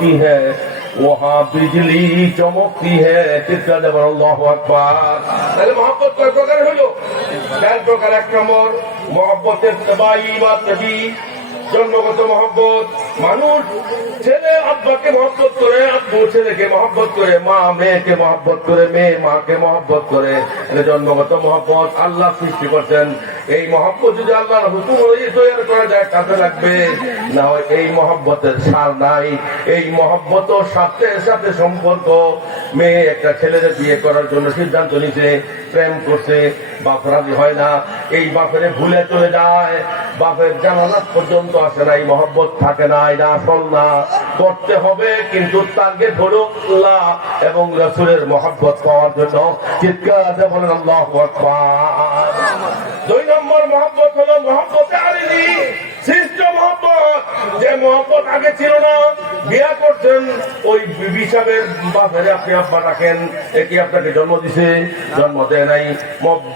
की है वहाँ बिजली चमकती है। चिৎকার দেবেন আল্লাহু আকবার। তাহলে মহব্বত কয় প্রকার হলো? 4 প্রকার। 1 নম্বর মহব্বতের তবাই বা তবি, জন্মগত মহব্বত। মানুষ ছেলে আব্বাকে মহব্বত করে, আব্বু ছেলেকে মহব্বত করে, মা মেয়েকে মহব্বত করে, মেয়ে মাকে মহব্বত করে। এটা জন্মগত মহব্বত। আল্লাহ সৃষ্টি করছেন। এই মহব্বত যদি আল্লাহর হুকুম অনুযায়ী তৈরি করা যায় কাজে লাগবে, না হয় এই মহব্বতের সার নাই। এই মহব্বত সাথে সাথে সম্পর্ক। মেয়ে একটা ছেলের বিয়ে করার জন্য সিদ্ধান্ত নিছে, প্রেম করছে, বাপ রাজি হয় না, এই বাপের ভুলে চলে যায়, বাপের জানালাত পর্যন্ত আসে না, এই মহব্বত থাকে না, এটা আসল না। করতে হবে কিন্তু টার্গেট হলো আল্লাহ এবং রাসূলের মহব্বত পাওয়ার জন্য। চিৎকার দিয়ে বলেন আল্লাহু আকবার। 2 নম্বর মহব্বত হলো মহব্বতে আলিলি, শ্রেষ্ঠ মহব্বত। যে মহব্বত আগে ছিল না, বিয়া করছেন, ওই বিবি সাহেবের বাপের আপনি আব্বা ডাকেন, একে আপনাকে জন্ম দিছে, জন্ম দেয় নাই,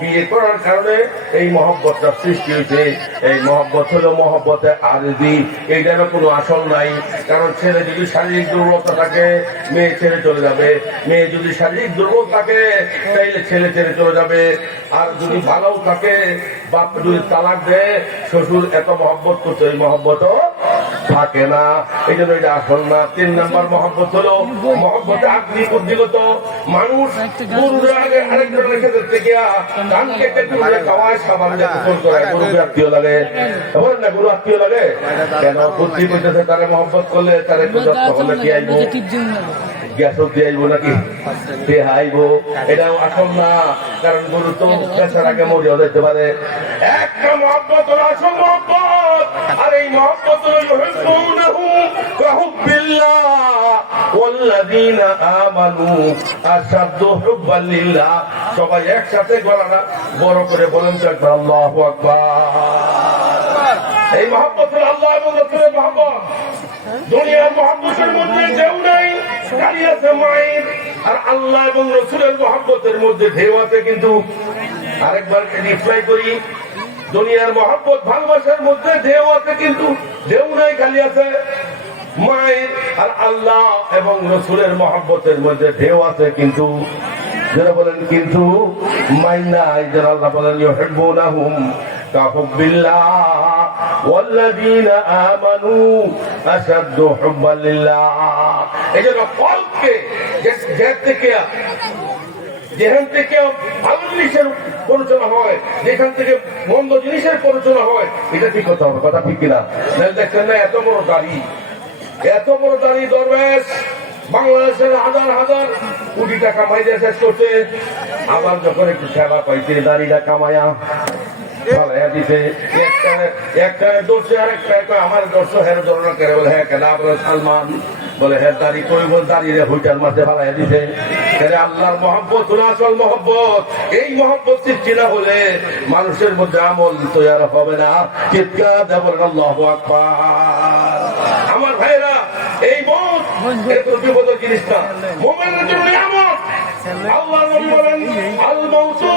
বিয়ে করার কারণে এই মহব্বতটা সৃষ্টি হয়েছে। এই মহব্বত হলো মহব্বতে আরজি, এইটারও কোনো আসল নাই। কারণ ছেলে যদি শারীরিক দুর্বলতা থাকে, মেয়ে ছেড়ে চলে যাবে। মেয়ে যদি শারীরিক দুর্বল থাকে, তাইলে ছেলে ছেড়ে চলে যাবে। আর যদি ভালো থাকে, বাপ যদি তালাক দেয়, শ্বশুর এত মহব্বত করছে, এই মহব্বতও থাকে না। এই জন্য এটা আসল না। 3 নম্বর মহব্বত হলো মহব্বতে আগ্নি বুদ্ধিগত। মানুষ গরুর আগে আরেকজনের ক্ষেত্রে থেকে ধান কেটে গরুরে খাওয়ায়, সাবান দিয়ে গোসল করায়, গরুকে আত্মীয় লাগে। বলেন না গরু আত্মীয় লাগে কেন? বুদ্ধি করতেছে, তারা মহব্বত করলে, তারা যত্ন করলে কি আইব? গ্যাসও দিয়ে আইব নাকি আইব? এটাও আসল না। কারণ গরু তো বেচার আগে মরিয়া যেতে পারে। একটা মহব্বত হলো আসল মহব্বত। আর এই মহব্বত হলো ইউহিব্বুনাহু কাহুব্বিল্লাহ ওয়াল্লাযীনা আমানু আশাদ্দু হুব্বান লিল্লাহ। সবাই একসাথে গলাটা বড় করে বলেন আল্লাহু আকবার। এই মহব্বত হলো আল্লাহ এবং রাসূলের মহব্বত। দুনিয়ার মহব্বতের মধ্যে ঢেউ নাই, গাড়ি আছে মায়ের। আর আল্লাহ এবং রাসূলের মহব্বতের মধ্যে ঢেউ আছে। কিন্তু আরেকবার রিপ্লাই করি, দুনিয়ার মহব্বত ভালোবাসার মধ্যে ঢেউ আছে, কিন্তু ঢেউ নাই, গালি আছে মায়ের। আর আল্লাহ এবং রাসূলের মহব্বতের মধ্যে ঢেউ আছে, কিন্তু যারা বলেন কিন্তু মাই নাই। যারা আল্লাহ বলেন ইউহিব্বুনাহুম কাহুব্বিল্লাহ ওয়াল্লাযীনা আমানু আশাদ্দু হুব্বান লিল্লাহ। এজন্য কলকে যেখান থেকে ভালো জিনিসের পরিচয় হয়, যেখান থেকে মন্দ জিনিসের পরিচয় হয়, এটা ঠিক করতে হবে। কথা ঠিক কিনা? দেখছেন না এত বড় দাড়ি, এত বড় দাড়ি দরবেশ বাংলাদেশের হাজার হাজার কোটি টাকা কামাইতে শেষ করছে। আবার যখন একটু সেবা পাইছে, দাড়িটা কামায়া ভালাইয়া দিছে, একটা দোষে আর একটা আমার দোষ হের ধরনা করে বলে হ্যাঁ কেনা বলে সালমান বলে হ্যাঁ দাড়ি কই বল দাঁড়িয়ে হুইটার মাঝে ভালাইয়া দিছে। আল্লাহর মহব্বত হলো আসল মহব্বত। এই মহব্বত সৃষ্টি না হলে মানুষের মধ্যে আমল তৈরি হবে না। চিৎকার দিয়ে বলেন আল্লাহু আকবার। আমার ভাইরা, এই মত এত বিপদের জিনিস না, মুমিনের জন্য নিয়ামত। আল্লাহ নবী বলেন আল মাউতু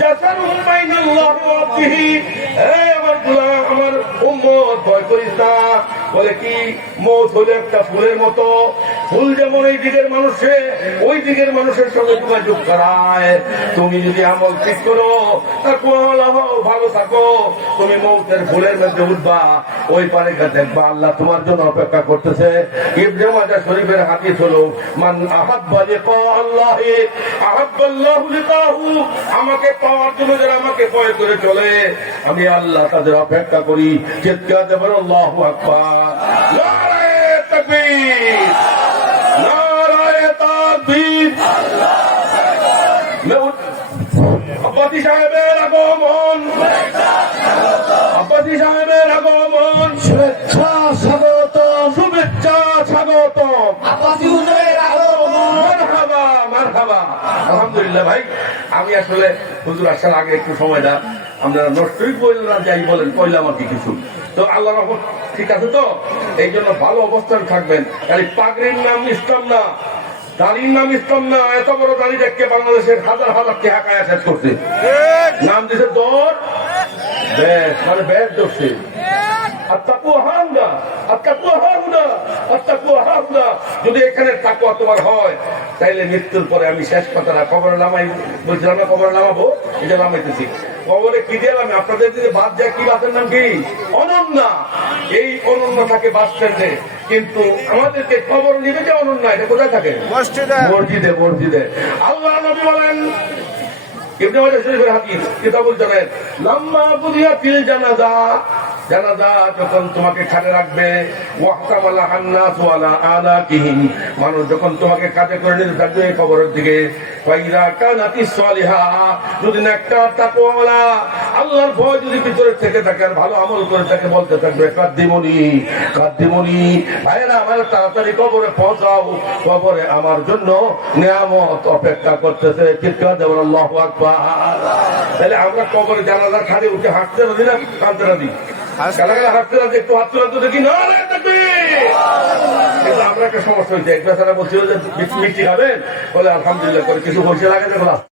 জাসারুহু বাইনাল্লাহি ওয়া আবদিহি। আমার গোলাম, আমার উম্মত, ভয় করিস না। বলে কি? মৌত হলো একটা ফুলের মতো। ফুল যেমন এই দিকের মানুষে ওই দিকের মানুষের সঙ্গে যোগাযোগ করায়। তুমি যদি আমল ঠিক করো, ভালো থাকো, তুমি মৌতের ফুলের মধ্যে উঠবা, ওই পারে দেখবা আল্লাহ তোমার জন্য অপেক্ষা করতেছে। ইবনে মাজাহ শরীফের হাদিস হলো মান আহাব্বা লিকা আল্লাহি আহাব্বাল্লাহু লিকাহু। আমাকে পাওয়ার জন্য যারা আমাকে ভয় করে চলে, আমি আল্লাহ তাদের অপেক্ষা করি। চিৎকার দিয়ে বলেন আল্লাহু আকবার। নারায়ে তাকবীর, নারায়ে তাকবীর। আব্বাসী সাহেবের আগমন, আব্বাসী সাহেবের আগমন, শুভেচ্ছা স্বাগত, শুভেচ্ছা স্বাগত, আব্বাসী হুজুরের আগমন। মারহাবা মারহাবা। আলহামদুলিল্লাহ ভাই, আমি আসলে হুজুর আসার আগে একটু সময় দাও, আমরা নষ্টই বললাম না, যাই বলেন কইলাম আর কি কিছু। তো আল্লাহ রহমত ঠিক আছে তো, এই জন্য ভালো অবস্থান থাকবেন। খালি পাগড়ির নাম ইসলাম না, দাড়ির নাম ইসলাম না। এত বড় দাড়ি দেখে বাংলাদেশের হাজার হাজার টাকা শেষ করছে। নাম দিছে দর বেশ, মানে বেশ ধরছে। যদি এখানে তাকওয়া তোমার হয় তাইলে মৃত্যুর পরে আমি শেষ কথাটা কবরে নামাই বলছিলাম না, কবরে নামাবো, এটা নামাইতেছি। কবরে কি দিলাম আপনাদের দিকে বাদ যায়, কি বাসের নাম কি? অনন্যা। এই অনন্যাটাকে বাস ফেলবে, কিন্তু আমাদেরকে কবর নিবে যে অনন্যা, এটা কোথায় থাকে? মসজিদে। মসজিদে আল্লাহ নবী বলেন, ইবনে মাজাহ শরীফের হাদিস, কিতাবুল জানায়েজ, লাম্মা বুদিয়াতিল জানাজা, জানাজা যখন তোমাকে খাটে রাখবে, ওয়াহতামালা আন্নাস ওয়ালা আনাকিহিম, মানুষ যখন তোমাকে কাঁধে করে নিতে থাকবে কবরের দিকে, ফাইদা কানাতিস সালিহা, যদি একটা তাকওয়াওয়ালা আল্লাহর ভয় যদি ভিতরে থেকে থাকে আর ভালো আমল করে থাকে, বলতে থাকবে কাদ্দিমুনি কাদ্দিমুনি, ভাইরা আমার তাড়াতাড়ি কবরে পৌঁছাও, কবরে আমার জন্য নিয়ামত অপেক্ষা করতেছে। চিৎকার দেবেন আল্লাহু আকবার। তাহলে আমরা কবরে জানাজার খাটে উঠে হাঁটতে রাজি না, কাঁদতে রাজি? হাঁটতে রাজি, একটু হাঁটতে রাজি দেখি না, কিন্তু আমরা একটা সমস্যা হয়েছে। এক বেচারা বলছিল যে মিষ্টি খাবেন, বলে আলহামদুলিল্লাহ করে কিছু বসে লাগে, দেখো